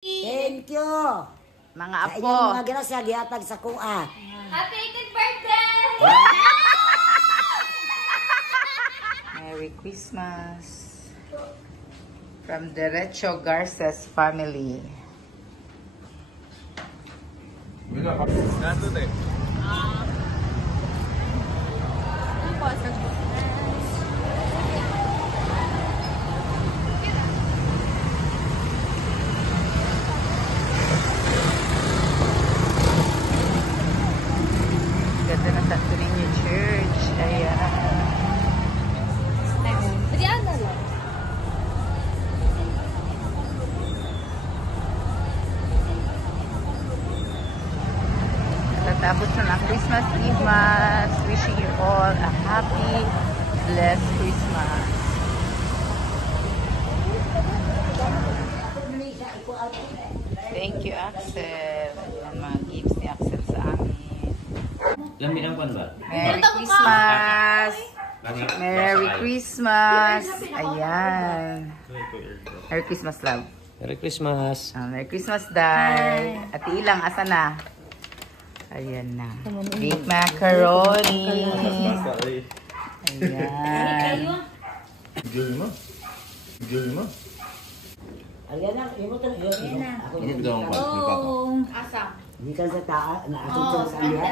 Thank you. Mga Sa apo. inyong mga grasya, gihatag sa kuha. Happy 18th birthday! Merry Christmas. From Derecho Garces family. Ganda ng Santo Niño Church. Ayan. Brianna lang. Tatapos na ng Christmas Eve Mass. Wishing you all a happy, blessed Christmas. Thank you, Axel. Ayan, mga gifts ni Axel sa amin. Lami ang pan ba? Merry Christmas! Merry Christmas! Ayan. Merry Christmas, love. Merry Christmas. Merry Christmas, Day. At ilang, asa na? Ayan na. Big macaroni. Ayan. Gawin mo? Gawin mo? Ayan na, imo to. Ayan na. Ako Ano ba ang pan? Asa? Hindi ka sa taas, na ako sa iya.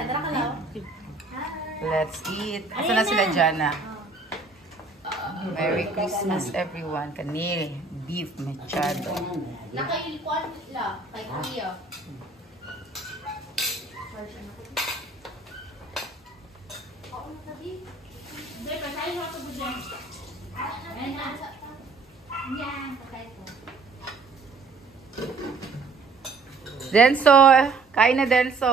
Let's eat. Asa na sila, Jana? Merry Christmas, everyone. Kanil, beef machado. Nakailikuan nila kay Kuya. Hindi, patay mo ito budyan. Ayan na. Yan, patay ko. Denso, kain na Denso.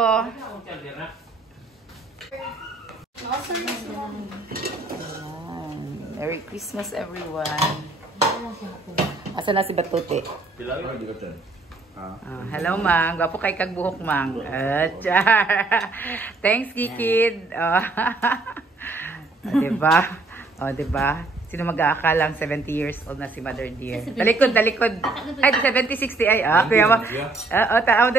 Merry Christmas, everyone. Asa na si Batuti? Hello, Mang. Gwapo kay kag buhok, Mang. Thanks, Kikid. Diba? Diba? Sino mag-aakalang 70 years old na si Mother Dear? Talikod, talikod. Ay, 70, 60. Ay, kuya mo. Tawad.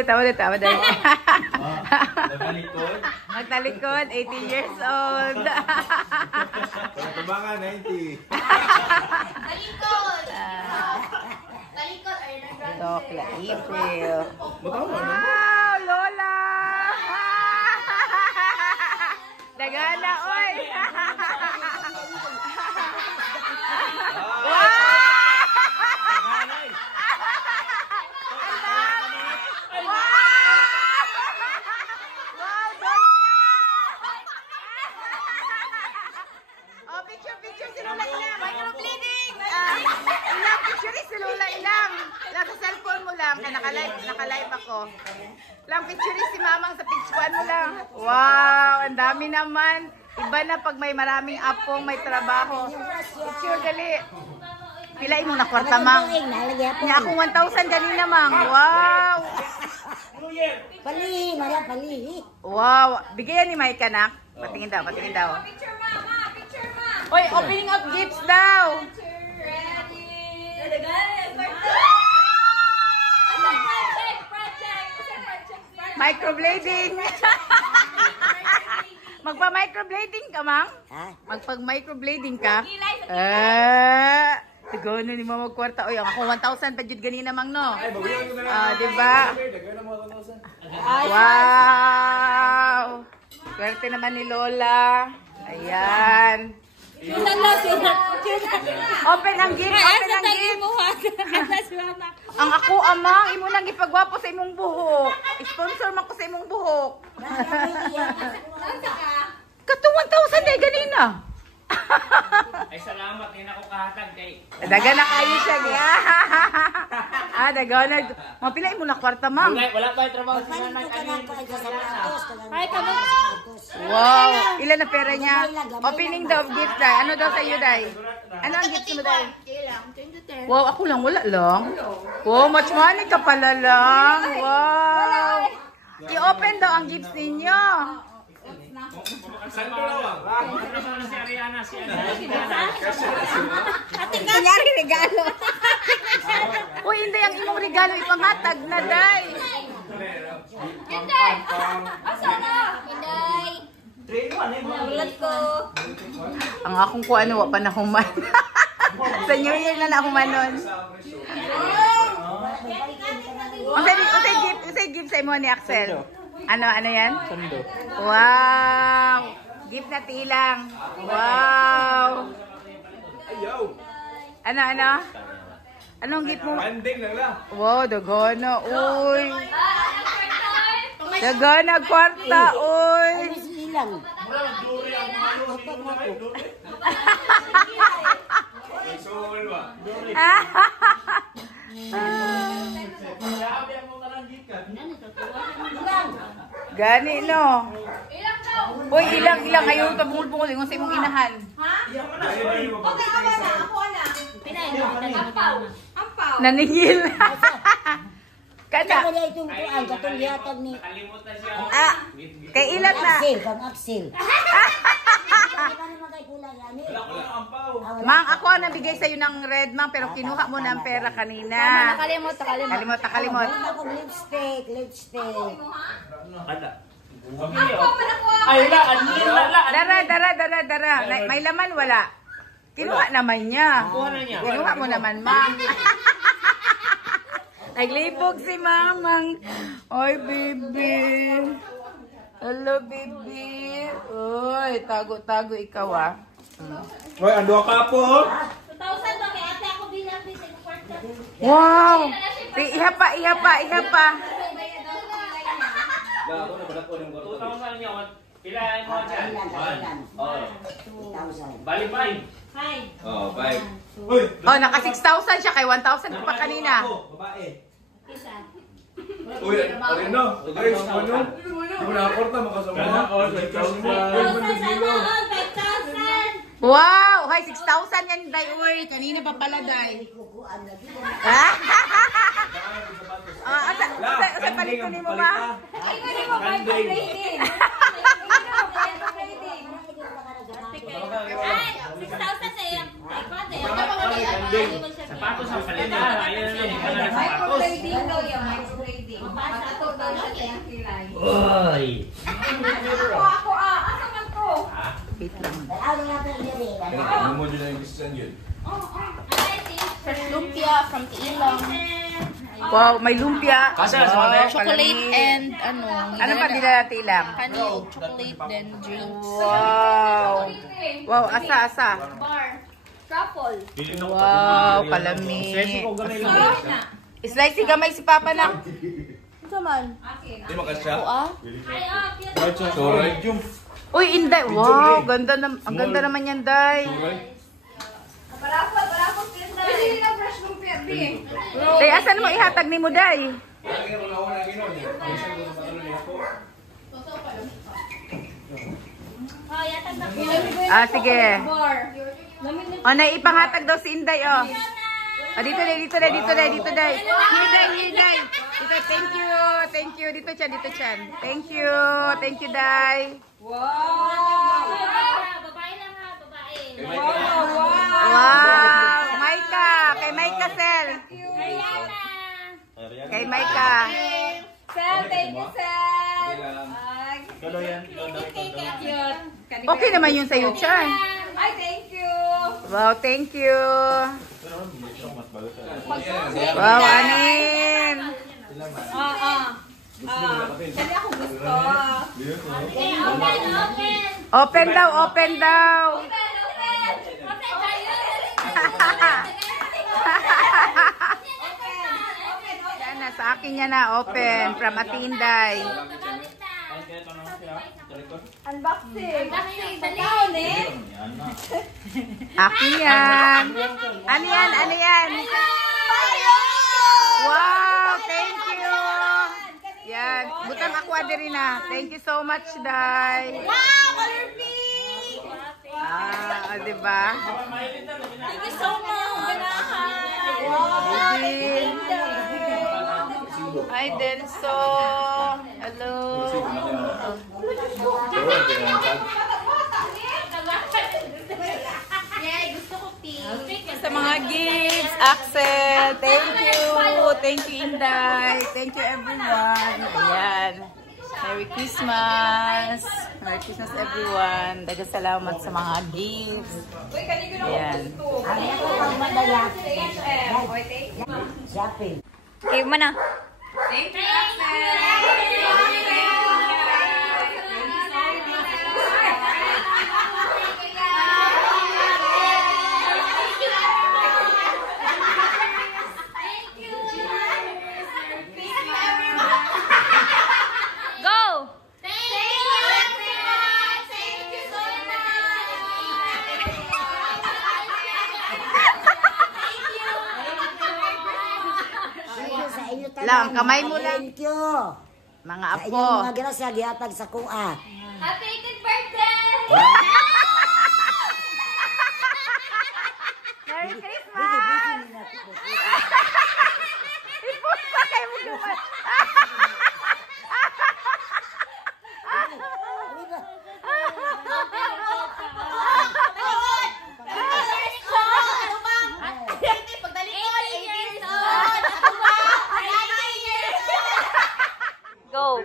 Magtalikod, 80 years old. Tabangan, 90. Talikod! Talikod, ay nag-run. Tokla, April. Matawa, Wow, Lola! Dagana, oy! Picture si Lola ilang. Microbleeding! Ilang picture si Lola ilang. Lang sa cellphone mo lang. Kaya naka-live ako. Lang picture si Mamang sa picturean mo lang. Wow! Ang dami naman. Iba na pag may maraming apong, may trabaho. Picture dali. Pilain mo na kwarta, Mang. Niya akong 1,000 kanina, Mang. Wow! Pali, mara pali. Wow! Bigyan ni Mike, anak. Patingin daw, patingin daw. Picture mama! Picture mama! Oy, opening of gifts daw! Ready! Birthday! Project! Microblading! Magpa-microblading ka, Mang? Ha? Magpag-microblading ka? Sigaw na ni Mama Kwarta. Oy, ako 1,000 pa jud ganina, Mang, no? Diba? Wow! Swerte naman ni Lola. Ayan. Open ang gift, open ang gift. Ang ako, Amang, imo nang ipagwapo sa imong buhok. Sponsor man ko sa imong buhok. Kato 1,000 eh, ganina. Ay, salamat. Hindi na ako kahatag kay... Daga na kayo siya niya. Daga na. Mapilay mo na kwarta, Ma'am. Wala pa yung trabaho sa Palit nanay ko ka na kanina. ko sa sapatos. Ay, kamo. Wow. Ilan na pera niya? Opening daw of gift, Day. Ano daw sa iyo, Day? Ano ang gift mo, Day? Wow, ako lang. Wala lang. Wow, much money ka pala lang. Wow. I-open daw ang gifts ninyo. Saan ko lang? Ano si Ariana? Si Ariana. Kunyari regalo. Uy, hindi ang imong regalo ipanghatag na, day. Inday! Asa na? Inday! 3-1 eh. Ulat ko. Ang akong kuha wa pa na human. Sa New Year na nahumanon. Usay gift sa imo ni Axel. Ano yan? Sando. Wow! Gift na tilang. Wow! Ayaw. Ano? Anong gift mo? Banding lang lang. Wow, dagana, uy. Dagana, kwarta, uy. Ilang. Gani, no? Uy, ilang. Ayaw tabungol-bungol. Ingon sa imong inahan. Naningil. Kada. Ako na itong kuan, katong yatag ni Nakalimutan siya. Ah, kay ilan na. Axel, kang Axel. Ano naman kay kulang yan eh? Mang, ako ang nabigay sa'yo ng red, Mang, pero kinuha mo na ang pera kanina. Nakalimot. Kalimot. Ano akong lipstick. Ay, wala. Dara. May laman, wala. Kinuha naman niya. Kinuha mo naman, Mang. Naglibog si Mamang. Oy, baby. Hello, baby. Oy, tago ikaw, ah. Hoy, ando ka po. 2,000 ba kay ate ako bilang din sa kwarta. Wow. Iha pa. 2,000 niya. Pilahan mo dyan. Bali 5. Hi. Oh, 5. Hoy. Oh, naka 6,000 siya. Kay 1,000 pa kanina. Babae. Isa. Uy, ano? Guys, ano? Hindi mo nakaporta, makasama. Oh, 2,000 sana. 5,000. Wow! Hay, 6,000 yan, Day. Uy, kanina pa pala, Day. Ha? Asa palito ni mo, Ma? Ay, ko mo 5 rating. Ay, 6,000 na yan. Ay, kwate. Sapatos ang palita. Ayun na yung sapatos. Uy. Ako, asa man ko? Wait lang. Ano natin yan eh? Ano mo dyan yung gusto yun? Fresh lumpia from Ilang. Wow, may lumpia. Kasi, Wow, Chocolate kalami. and ano. Ano pa dinadati lang? Honey, chocolate, then drinks. Wow. Wow, asa. Bar. Truffle. Wow, kalami. Slice gamay si Papa na. Ito man. Hindi makasya. Ay, Sorry. Uy, Inday. Wow, ang ganda naman yan, Day. Pwede na fresh lumpia, B. Day, asan mo ihatag ni mo, Day? Oh, yatag na ko. Ah, sige. Bar. O, naipanghatag daw si Inday, oh. O, dito, Day. Here, Day. Dito, thank you. Dito, Chan. Thank you, Day. Babae lang ha, babae. Wow, Maika. Kay Maika, Sel. Ariana. Kay Maika. Sel, thank you, Sel. Cute. Okay naman yun sa'yo, Chan. Ay, thank you. Wow, thank you. Wow, Anin. Kaya ako gusto. Open daw. Open tayo. Yan na, sa akin yan na, open. From Atinday. Unboxing. Pagkaon eh. Akin yan. Ano yan? Wow, thank you. Yan, butang ako adiri na. Thank you so much, Day. Wow, color pink. Diba? Thank you so much. Wow. Hi, Denso. Hello. Sa mga gifts, Axel, thank you. Thank you, Inday. Thank you, everyone. Ayan. Merry Christmas. Merry Christmas, everyone. Dagang salamat sa mga gifts. Ayan. Shopping. Okay, mana? Thank you, Axel. Go! Sa inyo tanan. Lang, kamay mo lang. Thank you. Mga Sa apo. inyong mga grasya, gihatag sa kuha. Happy 18th birthday! Merry Christmas! Ipos pa kayo mo gumat. Go!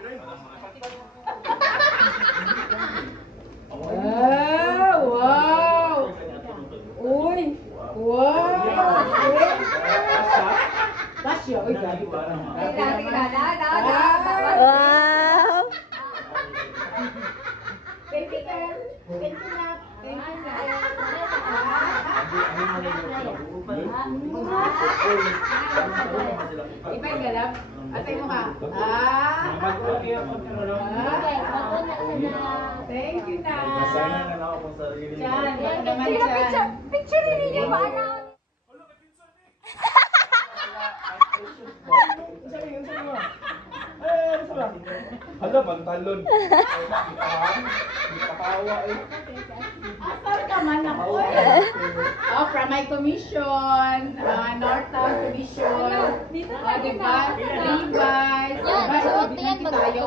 Wow! Uy! Wow! Tasya, uy, gabi ka. Wow! Baby girl, thank you na. Thank you na. Ibay galap. Atay mo ka. Thank you na. Diyan, naman dyan. Picture ninyo ba? Hala, mantalon. Pakawa eh. Asar ka man ako Oh, from my commission, Northtown Commission. Oh, diba? Levi's. Yan, suot yan, tayo.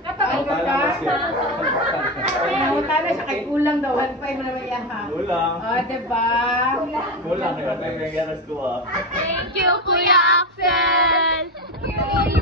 Katawag ka? Nanguta na siya kay kulang daw. 1.5 mo naman yan ha. Kulang. Oh, diba? Kulang. Kaya nangyayari ko ah. Thank you, Kuya Axel! Thank you,